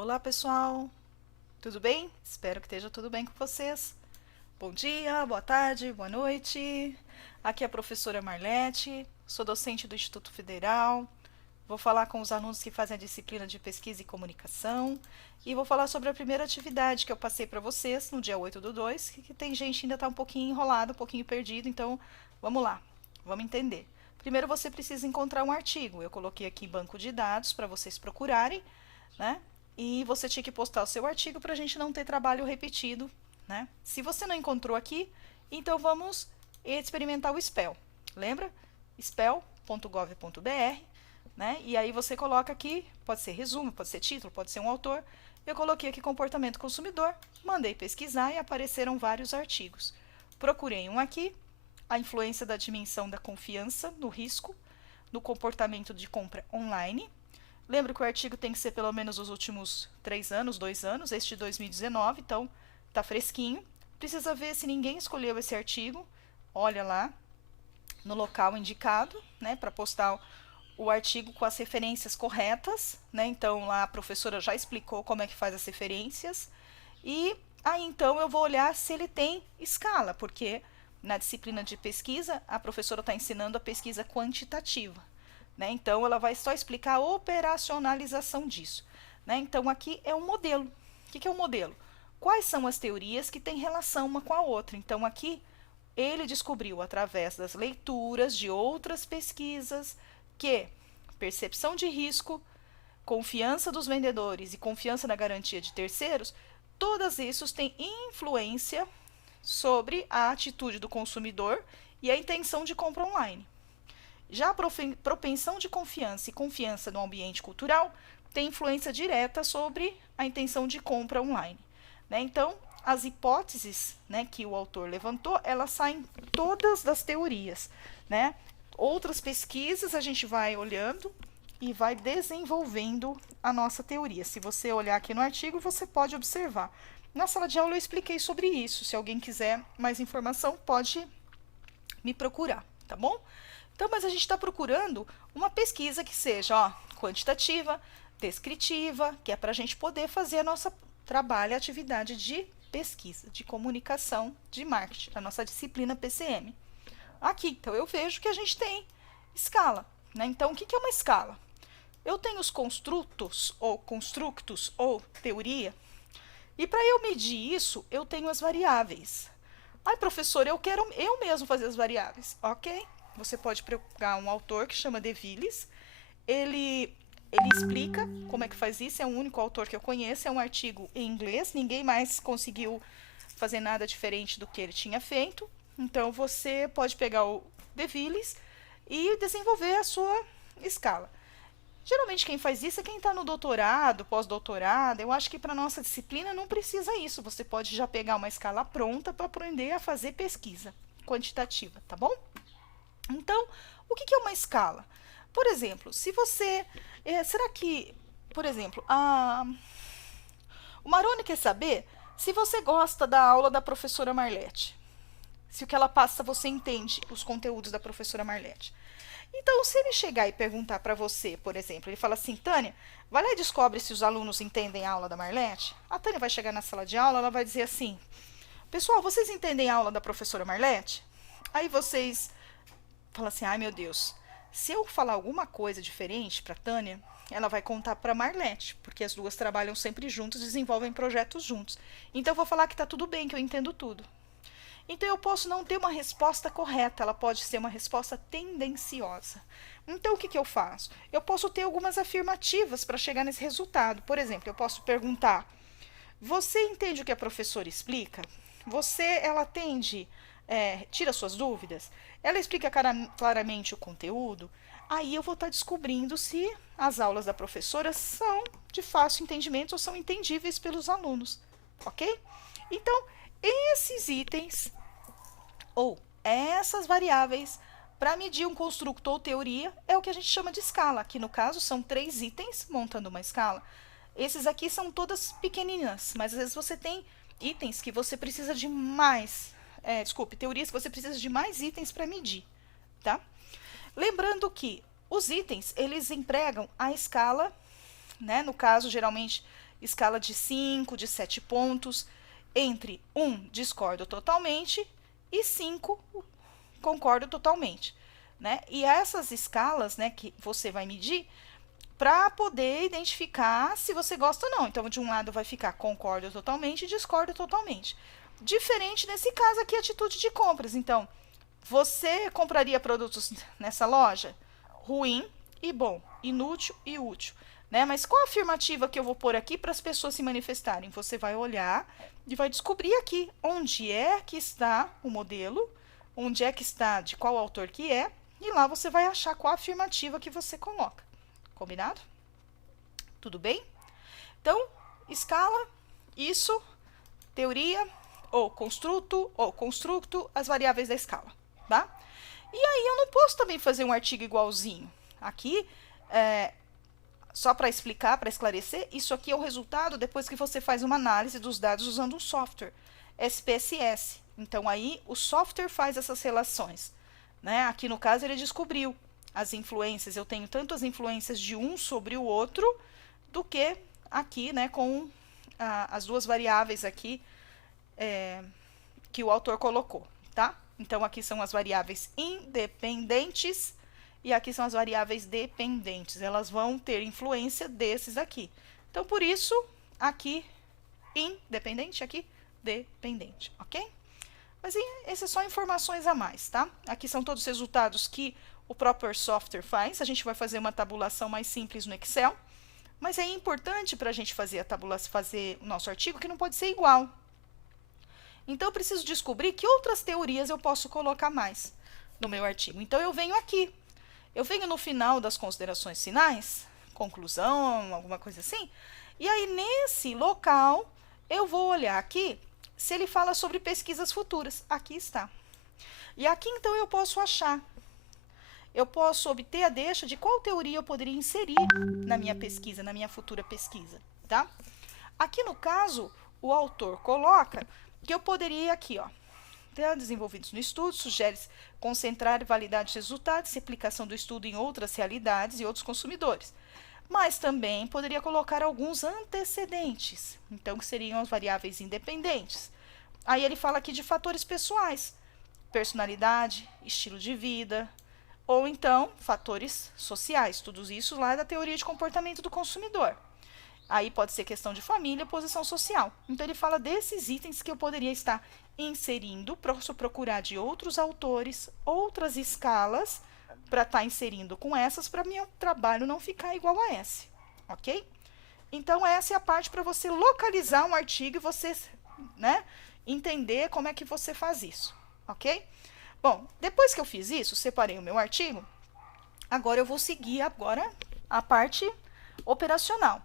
Olá, pessoal! Tudo bem? Espero que esteja tudo bem com vocês. Bom dia, boa tarde, boa noite. Aqui é a professora Marlete, sou docente do Instituto Federal. Vou falar com os alunos que fazem a disciplina de pesquisa e comunicação e vou falar sobre a primeira atividade que eu passei para vocês no dia 8/2, que tem gente que ainda está um pouquinho enrolado, um pouquinho perdido, então vamos lá, vamos entender. Primeiro você precisa encontrar um artigo. Eu coloquei aqui banco de dados para vocês procurarem, né? E você tinha que postar o seu artigo para a gente não ter trabalho repetido, né? Se você não encontrou aqui, então vamos experimentar o Spell. Lembra? spell.gov.br, né? E aí você coloca aqui, pode ser resumo, pode ser título, pode ser um autor. Eu coloquei aqui comportamento consumidor, mandei pesquisar e apareceram vários artigos. Procurei um aqui, a influência da dimensão da confiança no risco, no comportamento de compra online. Lembro que o artigo tem que ser pelo menos os últimos 3 anos, 2 anos, este de 2019, então tá fresquinho. Precisa ver se ninguém escolheu esse artigo. Olha lá no local indicado, né, para postar o artigo com as referências corretas, né? Então lá a professora já explicou como é que faz as referências. E aí então eu vou olhar se ele tem escala, porque na disciplina de pesquisa a professora está ensinando a pesquisa quantitativa. Né? Então, ela vai só explicar a operacionalização disso. Né? Então, aqui é um modelo. O que é um modelo? Quais são as teorias que têm relação uma com a outra? Então, aqui, ele descobriu, através das leituras de outras pesquisas, que percepção de risco, confiança dos vendedores e confiança na garantia de terceiros, todos esses têm influência sobre a atitude do consumidor e a intenção de compra online. Já a propensão de confiança e confiança no ambiente cultural tem influência direta sobre a intenção de compra online. Né? Então, as hipóteses, né, que o autor levantou, elas saem todas das teorias. Né? Outras pesquisas a gente vai olhando e vai desenvolvendo a nossa teoria. Se você olhar aqui no artigo, você pode observar. Na sala de aula eu expliquei sobre isso. Se alguém quiser mais informação, pode me procurar, tá bom? Então, mas a gente está procurando uma pesquisa que seja quantitativa, descritiva, que é para a gente poder fazer a nossa trabalho, a atividade de pesquisa, de comunicação, de marketing, a nossa disciplina PCM. Aqui, então, eu vejo que a gente tem escala. Né? Então, o que é uma escala? Eu tenho os constructos ou teoria, e para eu medir isso, eu tenho as variáveis. Ai, professor, eu quero eu mesmo fazer as variáveis. Ok, você pode pegar um autor que chama De Villiers. Ele explica como é que faz isso, é o único autor que eu conheço, é um artigo em inglês, ninguém mais conseguiu fazer nada diferente do que ele tinha feito. Então, você pode pegar o De Villiers e desenvolver a sua escala. Geralmente quem faz isso é quem está no doutorado, pós-doutorado. Eu acho que para nossa disciplina não precisa isso. Você pode já pegar uma escala pronta para aprender a fazer pesquisa quantitativa, tá bom? Então, o que é uma escala? Por exemplo, se você... será que, por exemplo, o Maroni quer saber se você gosta da aula da professora Marlete. Se o que ela passa você entende os conteúdos da professora Marlete. Então, se ele chegar e perguntar para você, por exemplo, ele fala assim, Tânia, vai lá e descobre se os alunos entendem a aula da Marlete. A Tânia vai chegar na sala de aula, ela vai dizer assim, pessoal, vocês entendem a aula da professora Marlete? Aí vocês falam assim, ai meu Deus, se eu falar alguma coisa diferente para Tânia, ela vai contar para Marlete, porque as duas trabalham sempre juntas, desenvolvem projetos juntos. Então eu vou falar que está tudo bem, que eu entendo tudo. Então eu posso não ter uma resposta correta, ela pode ser uma resposta tendenciosa. Então o que eu faço? Eu posso ter algumas afirmativas para chegar nesse resultado. Por exemplo, eu posso perguntar: você entende o que a professora explica? Ela atende, tira suas dúvidas? Ela explica claramente o conteúdo? Aí eu vou estar descobrindo se as aulas da professora são de fácil entendimento ou são entendíveis pelos alunos, ok? Então, esses itens ou essas variáveis para medir um construto ou teoria é o que a gente chama de escala. Aqui no caso são 3 itens montando uma escala. Esses aqui são todas pequeninas, mas às vezes você tem itens que você precisa de mais, teorias que você precisa de mais itens para medir, tá? Lembrando que os itens, eles empregam a escala, né? No caso, geralmente, escala de 5, de 7 pontos, entre 1, discordo totalmente, e 5, concordo totalmente, né? E essas escalas, né, que você vai medir para poder identificar se você gosta ou não. Então, de um lado vai ficar concordo totalmente e discordo totalmente. Diferente nesse caso aqui, atitude de compras. Então, você compraria produtos nessa loja? Ruim e bom, inútil e útil, né? Mas qual a afirmativa que eu vou pôr aqui para as pessoas se manifestarem? Você vai olhar e vai descobrir aqui onde é que está o modelo, onde é que está, de qual autor que é, e lá você vai achar qual a afirmativa que você coloca. Combinado? Tudo bem? Então, escala, isso, teoria, ou construto, as variáveis da escala, tá? E aí eu não posso também fazer um artigo igualzinho. Aqui, só para explicar, para esclarecer, isso aqui é o resultado depois que você faz uma análise dos dados usando um software, SPSS. Então, aí o software faz essas relações, né? Aqui no caso ele descobriu as influências, eu tenho tanto as influências de um sobre o outro, do que aqui, né, com as duas variáveis aqui que o autor colocou, tá? Então, aqui são as variáveis independentes e aqui são as variáveis dependentes. Elas vão ter influência desses aqui. Então, por isso, aqui independente, aqui dependente, ok? Mas essas são informações a mais, tá? Aqui são todos os resultados que o próprio software faz. A gente vai fazer uma tabulação mais simples no Excel, mas é importante para a gente fazer a tabulação, fazer o nosso artigo, que não pode ser igual. Então, eu preciso descobrir que outras teorias eu posso colocar mais no meu artigo. Então, eu venho aqui. Eu venho no final das considerações finais, conclusão, alguma coisa assim, e aí, nesse local, eu vou olhar aqui se ele fala sobre pesquisas futuras. Aqui está. E aqui, então, eu posso achar. Eu posso obter a deixa de qual teoria eu poderia inserir na minha pesquisa, na minha futura pesquisa, tá? Aqui, no caso, o autor coloca que eu poderia aqui, ó, desenvolvidos no estudo, sugere-se concentrar e validar os resultados e aplicação do estudo em outras realidades e outros consumidores. Mas também poderia colocar alguns antecedentes, então que seriam as variáveis independentes. Aí ele fala aqui de fatores pessoais, personalidade, estilo de vida, ou então fatores sociais, tudo isso lá da teoria de comportamento do consumidor. Aí pode ser questão de família, posição social. Então, ele fala desses itens que eu poderia estar inserindo, procurar de outros autores, outras escalas, para estar inserindo com essas, para meu trabalho não ficar igual a esse, ok? Então, essa é a parte para você localizar um artigo e você, né, entender como é que você faz isso, ok? Bom, depois que eu fiz isso, separei o meu artigo, agora eu vou seguir a parte operacional.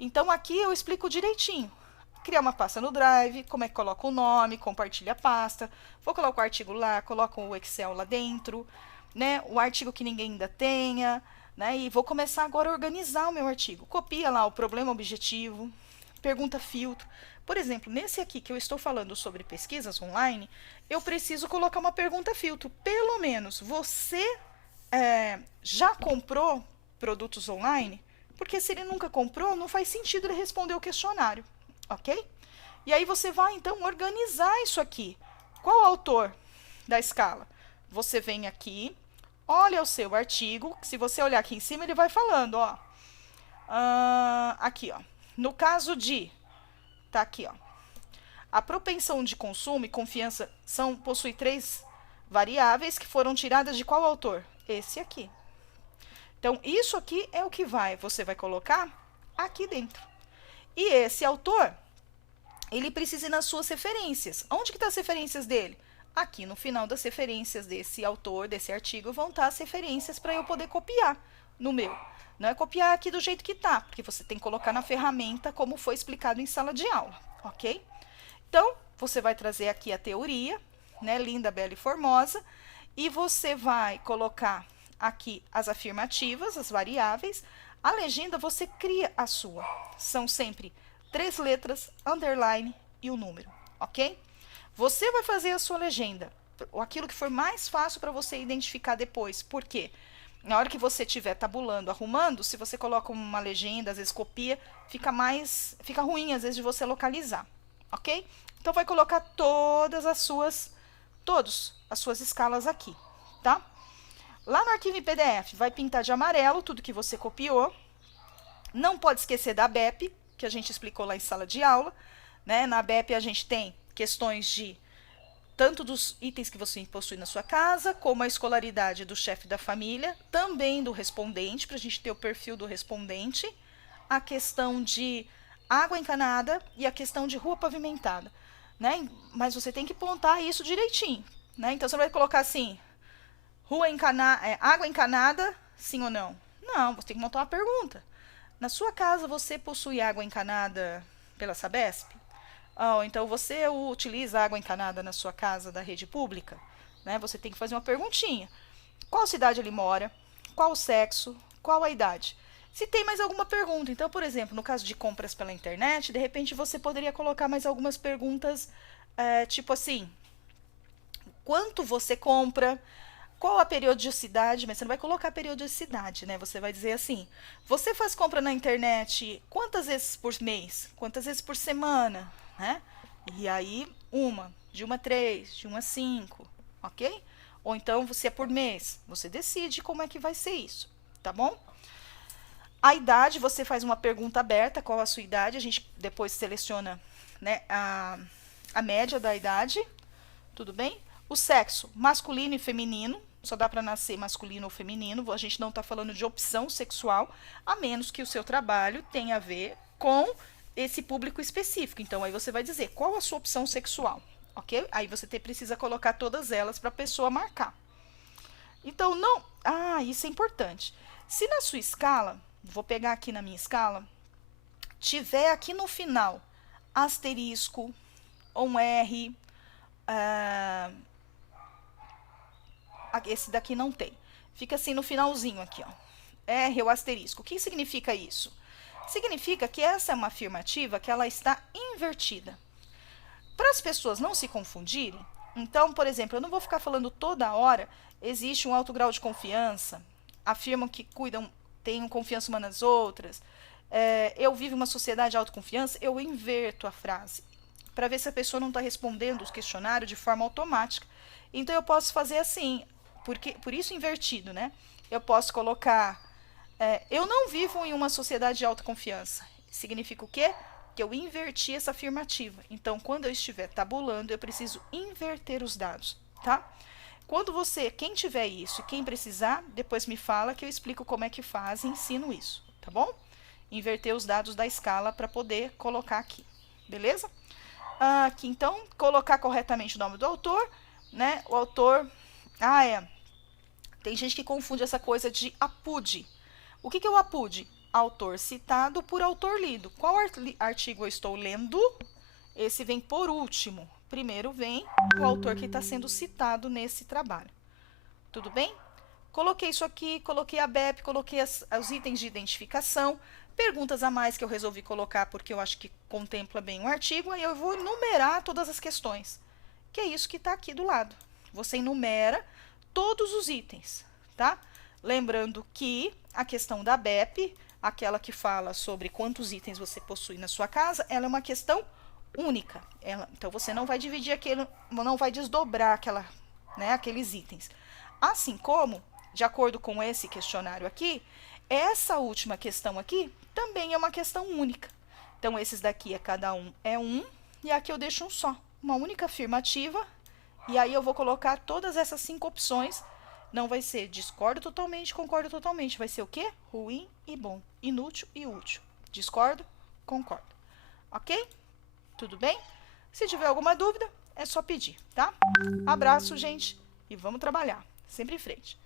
Então, aqui eu explico direitinho. Criar uma pasta no Drive, como é que coloca o nome, compartilha a pasta, vou colocar o artigo lá, coloco o Excel lá dentro, né, o artigo que ninguém ainda tenha, né, e vou começar agora a organizar o meu artigo. Copia lá o problema objetivo, pergunta filtro. Por exemplo, nesse aqui que eu estou falando sobre pesquisas online, eu preciso colocar uma pergunta filtro. Pelo menos, você já comprou produtos online? Porque se ele nunca comprou, não faz sentido ele responder o questionário, ok? E aí você vai, então, organizar isso aqui. Qual o autor da escala? Você vem aqui, olha o seu artigo, se você olhar aqui em cima, ele vai falando, ó. Aqui, ó. No caso de, tá aqui, ó. A propensão de consumo e confiança possui 3 variáveis que foram tiradas de qual autor? Esse aqui. Então, isso aqui é o que você vai colocar aqui dentro. E esse autor, ele precisa ir nas suas referências. Onde que estão as referências dele? Aqui no final das referências desse autor, desse artigo, vão estar as referências para eu poder copiar no meu. Não é copiar aqui do jeito que está, porque você tem que colocar na ferramenta como foi explicado em sala de aula, ok? Então, você vai trazer aqui a teoria, né, linda, bela e formosa, e você vai colocar aqui as afirmativas, as variáveis. A legenda você cria a sua. São sempre 3 letras, underline e o número, ok? Você vai fazer a sua legenda, aquilo que for mais fácil para você identificar depois. Por quê? Na hora que você estiver tabulando, arrumando, se você coloca uma legenda, às vezes copia, fica ruim às vezes de você localizar, ok? Então vai colocar todas as suas escalas aqui, tá? Lá no arquivo em PDF, vai pintar de amarelo tudo que você copiou. Não pode esquecer da BEP, que a gente explicou lá em sala de aula, né? Na BEP a gente tem questões de tanto dos itens que você possui na sua casa, como a escolaridade do chefe da família, também do respondente, para a gente ter o perfil do respondente, a questão de água encanada e a questão de rua pavimentada, né? Mas você tem que pontar isso direitinho, né? Então você vai colocar assim, água encanada, sim ou não? Não, você tem que montar uma pergunta. Na sua casa você possui água encanada pela Sabesp? Então você utiliza água encanada na sua casa da rede pública? Né? Você tem que fazer uma perguntinha. Qual cidade ele mora? Qual o sexo? Qual a idade? Se tem mais alguma pergunta, então, por exemplo, no caso de compras pela internet, de repente você poderia colocar mais algumas perguntas, tipo assim, quanto você compra? Qual a periodicidade? Mas você não vai colocar periodicidade, né? Você vai dizer assim, você faz compra na internet quantas vezes por mês? Quantas vezes por semana? Né? E aí, de uma a 3, de uma a 5, ok? Ou então, você é por mês. Você decide como é que vai ser isso, tá bom? A idade, você faz uma pergunta aberta, qual a sua idade? A gente depois seleciona, né, a média da idade, tudo bem? O sexo, masculino e feminino, só dá para nascer masculino ou feminino, a gente não está falando de opção sexual, a menos que o seu trabalho tenha a ver com esse público específico. Então, aí você vai dizer qual a sua opção sexual, ok? Aí você precisa colocar todas elas para a pessoa marcar. Então, não... isso é importante. Se na sua escala, vou pegar aqui na minha escala, tiver aqui no final asterisco ou um R... esse daqui não tem. Fica assim no finalzinho aqui, ó. R ou asterisco. O que significa isso? Significa que essa é uma afirmativa que ela está invertida. Para as pessoas não se confundirem, então, por exemplo, eu não vou ficar falando toda hora, existe um alto grau de confiança, afirmam que cuidam, têm confiança umas nas outras, eu vivo uma sociedade de autoconfiança, eu inverto a frase, para ver se a pessoa não está respondendo os questionários de forma automática. Então, eu posso fazer assim, por isso invertido, né? Eu posso colocar, eu não vivo em uma sociedade de autoconfiança. Significa o quê? Que eu inverti essa afirmativa. Então, quando eu estiver tabulando, eu preciso inverter os dados, tá? Quem tiver isso e quem precisar, depois me fala que eu explico como é que faz e ensino isso, tá bom? Inverter os dados da escala para poder colocar aqui, beleza? Aqui, então, colocar corretamente o nome do autor, né? O autor... Tem gente que confunde essa coisa de APUD. O que é o APUD? Autor citado por autor lido. Qual artigo eu estou lendo? Esse vem por último. Primeiro vem o autor que está sendo citado nesse trabalho. Tudo bem? Coloquei isso aqui, coloquei a BEP, coloquei os itens de identificação, perguntas a mais que eu resolvi colocar porque eu acho que contempla bem o artigo, aí eu vou enumerar todas as questões, que é isso que está aqui do lado. Você enumera todos os itens, tá? Lembrando que a questão da BEP, aquela que fala sobre quantos itens você possui na sua casa, ela é uma questão única. Então, você não vai dividir não vai desdobrar aqueles itens. Assim como, de acordo com esse questionário aqui, essa última questão aqui também é uma questão única. Então, esses daqui, cada um é um, e aqui eu deixo um só, uma única afirmativa, e aí eu vou colocar todas essas 5 opções. Não vai ser discordo totalmente, concordo totalmente. Vai ser o quê? Ruim e bom, inútil e útil. Discordo, concordo. Ok? Tudo bem? Se tiver alguma dúvida, é só pedir, tá? Abraço, gente, e vamos trabalhar. Sempre em frente.